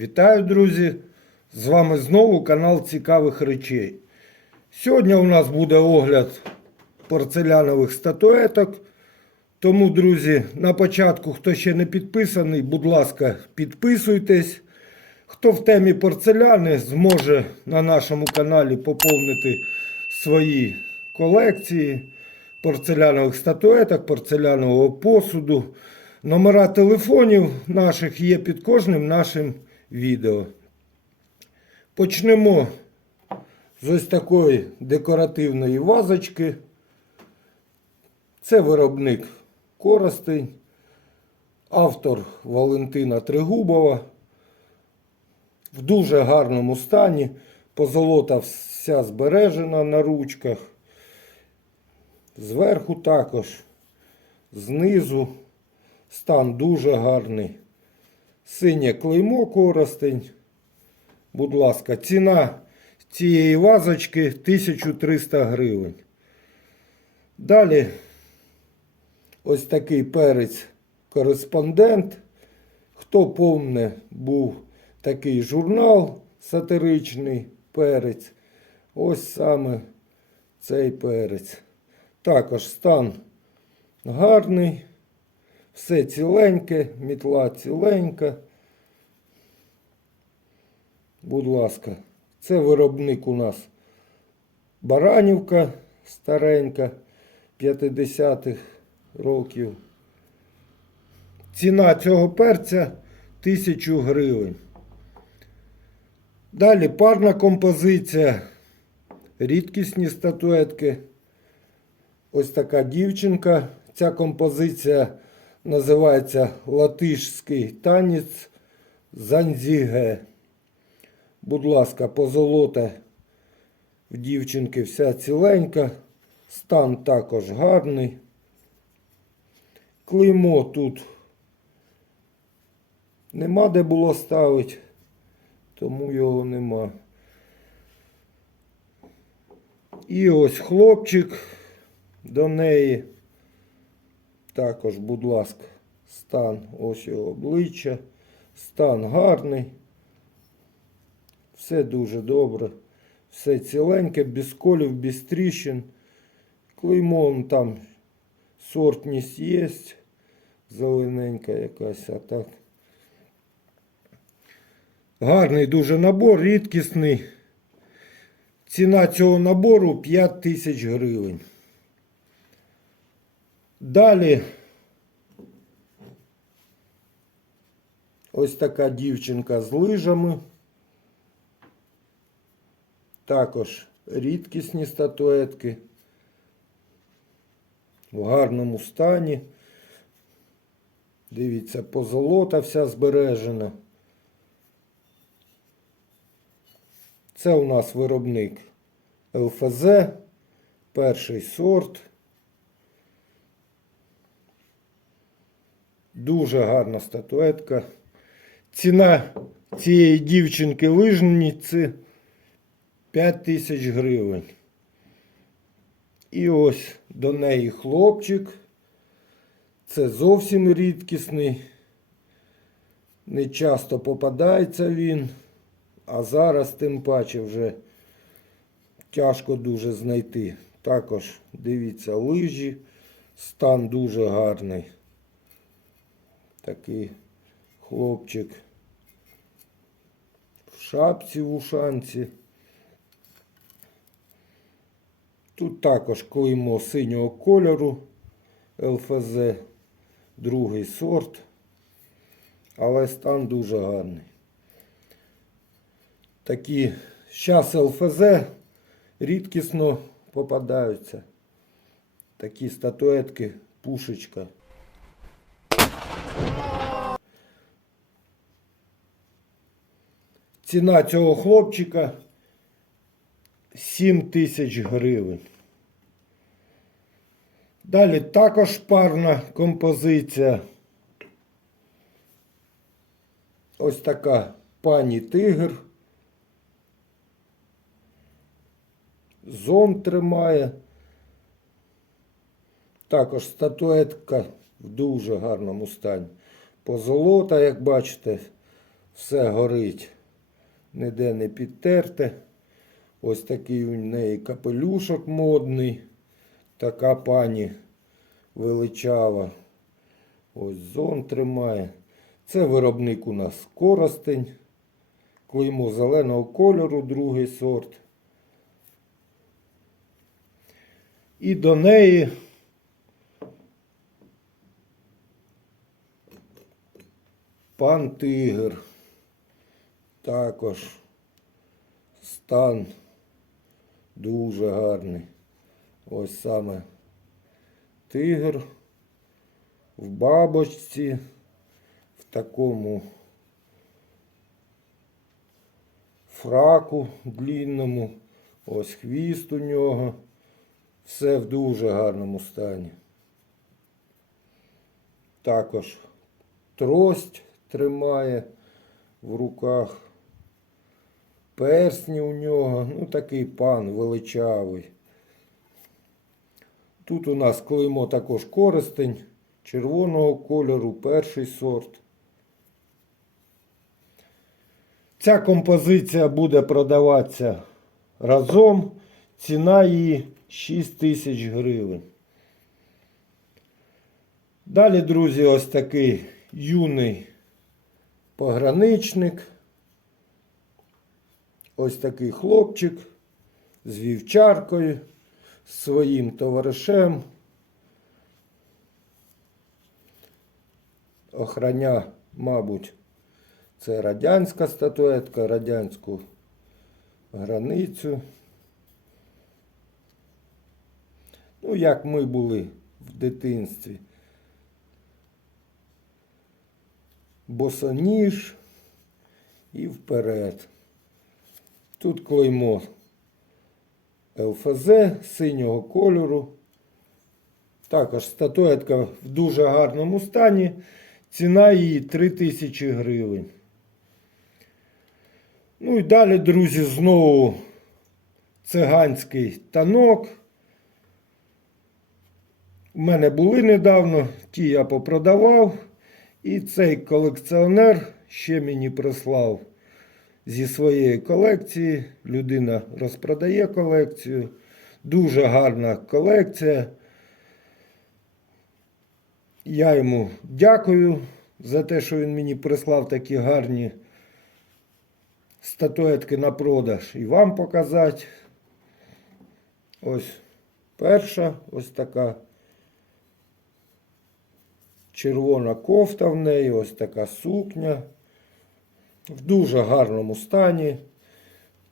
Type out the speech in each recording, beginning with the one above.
Вітаю, друзі! З вами знову канал Цікавих речей. Сьогодні у нас буде огляд порцелянових статуеток. Тому, друзі, на початку, хто ще не підписаний, будь ласка, підписуйтесь. Хто в темі порцеляни зможе на нашому каналі поповнити свої колекції порцелянових статуеток, порцелянового посуду. Номера телефонів наших є під кожним нашим відео. Почнемо з ось такої декоративної вазочки. Це виробник Коростень, автор Валентина Тригубова. В дуже гарному стані. Позолота вся збережена на ручках. Зверху також, знизу. Стан дуже гарний. Синє клеймо коростень. Будь ласка, ціна цієї вазочки 1300 гривень. Далі ось такий перець кореспондент. Хто помне, був такий журнал сатиричний перець. Ось саме цей перець. Також стан гарний. Все ціленьке, мітла ціленька. Будь ласка, це виробник у нас Баранівка старенька 50-х років. Ціна цього перця 1000 гривень. Далі парна композиція, рідкісні статуетки. Ось така дівчинка. Ця композиція називається Латишський танець Занзіге. Будь ласка, позолота в дівчинки вся ціленька. Стан також гарний. Клеймо тут нема де було ставити, тому його нема. І ось хлопчик до неї. Також, будь ласка, стан, ось його обличчя. Стан гарний. Все дуже добре. Все ціленьке, без колів, без тріщин. Клеймо он там сортність є. Зелененька якась, а так. Гарний дуже набор, рідкісний. Ціна цього набору 5 тисяч гривень. Далі ось така дівчинка з лижами. Також рідкісні статуетки. В гарному стані. Дивіться, позолота вся збережена. Це у нас виробник ЛФЗ, перший сорт. Дуже гарна статуетка. Ціна цієї дівчинки лижниці 5 тисяч гривень. І ось до неї хлопчик. Це зовсім рідкісний. Не часто попадається він, а зараз тим паче вже тяжко дуже знайти. Також дивіться лижі, стан дуже гарний. Такий хлопчик в шапці в ушанці. Тут також клеймо синього кольору ЛФЗ, другий сорт, але стан дуже гарний. Такі зараз ЛФЗ рідкісно попадаються. Такі статуетки, пушечка. Ціна цього хлопчика 7 тисяч гривень. Далі також парна композиція. Ось така пані тигр. Зон тримає. Також статуетка в дуже гарному стані. Позолота, як бачите, Все горить, ніде не підтерте. Ось такий у неї капелюшок модний. Така пані величава. Ось зон тримає. Це виробник у нас коростень. Клеймо зеленого кольору, другий сорт. І до неї пан тигр. Також стан дуже гарний. Ось саме тигр в бабочці, в такому фраку длінному. Ось хвіст у нього. Все в дуже гарному стані. Також трость тримає в руках. Персні у нього, ну такий пан величавий. Тут у нас клеймо також користень червоного кольору, перший сорт. Ця композиція буде продаватися разом. Ціна її 6 тисяч гривень. Далі, друзі, ось такий юний пограничник. Ось такий хлопчик з вівчаркою, з своїм товаришем. Охраня, мабуть, це радянська статуетка, радянську границю. Ну, як ми були в дитинстві. Босоніж і вперед. Тут клеймо ЛФЗ синього кольору. Також статуетка в дуже гарному стані. Ціна її 3000 гривень. Ну і далі, друзі, знову циганський танок. У мене були недавно, ті я попродавав. І цей колекціонер ще мені прислав зі своєї колекції. Людина розпродає колекцію. Дуже гарна колекція. Я йому дякую за те, що він мені прислав такі гарні статуетки на продаж і вам показати. Ось перша, ось така червона кофта в неї, ось така сукня. В дуже гарному стані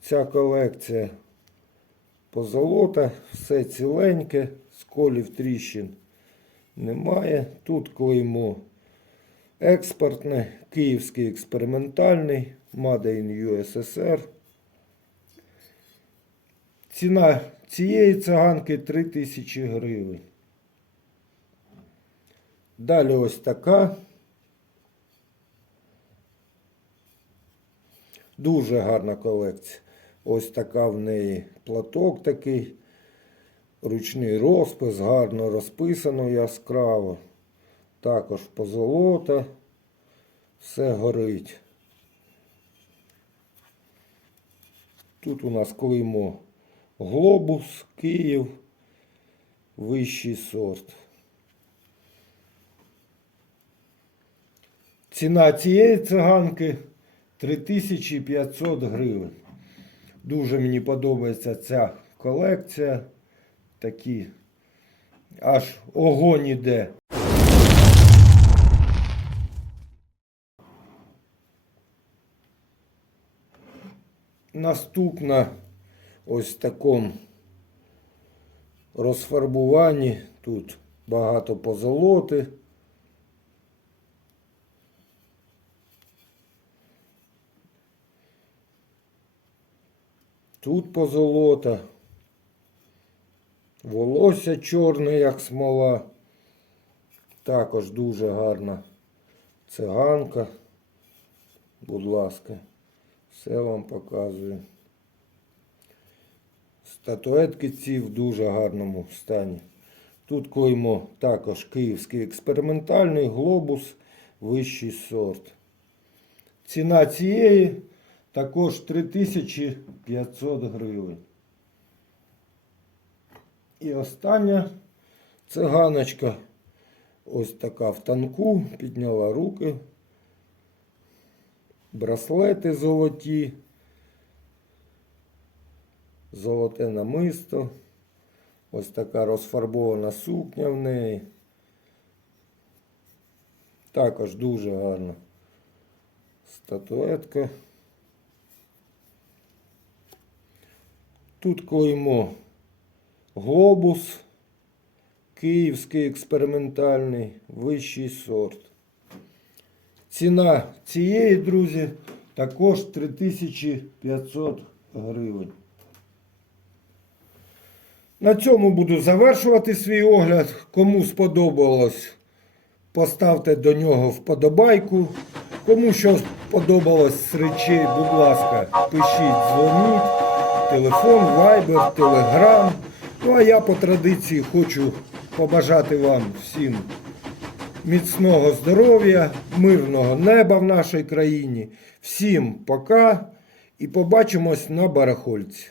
ця колекція позолота, все ціленьке, сколів тріщин немає. Тут клеймо експортне, київський експериментальний, Made in USSR. Ціна цієї циганки 3000 гривень. Далі ось така. Дуже гарна колекція. Ось така в неї платок такий. Ручний розпис, гарно розписано яскраво. Також позолота. Все горить. Тут у нас клеймо Глобус, Київ, вищий сорт. Ціна цієї циганки 3500 гривень. Дуже мені подобається ця колекція. Такі аж огонь іде. Наступна ось в такому розфарбуванні. Тут багато позолоти. Тут позолота. Волосся чорне, як смола. Також дуже гарна циганка. Будь ласка, все вам показую. Статуетки ці в дуже гарному стані. Тут клеймо також київський експериментальний глобус, вищий сорт. Ціна цієї також 3500 гривень. І остання циганочка. Ось така в танку, підняла руки. Браслети золоті. Золоте намисто. Ось така розфарбована сукня в неї. Також дуже гарна статуетка. Тут клеймо глобус, київський експериментальний, вищий сорт. Ціна цієї, друзі, також 3500 гривень. На цьому буду завершувати свій огляд. Кому сподобалось, поставте до нього вподобайку. Кому що сподобалось з речей, будь ласка, пишіть, дзвоніть. Телефон, вайбер, телеграм. Ну а я по традиції хочу побажати вам всім міцного здоров'я, мирного неба в нашій країні. Всім пока і побачимось на барахольці.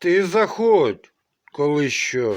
Ти заходь, коли що.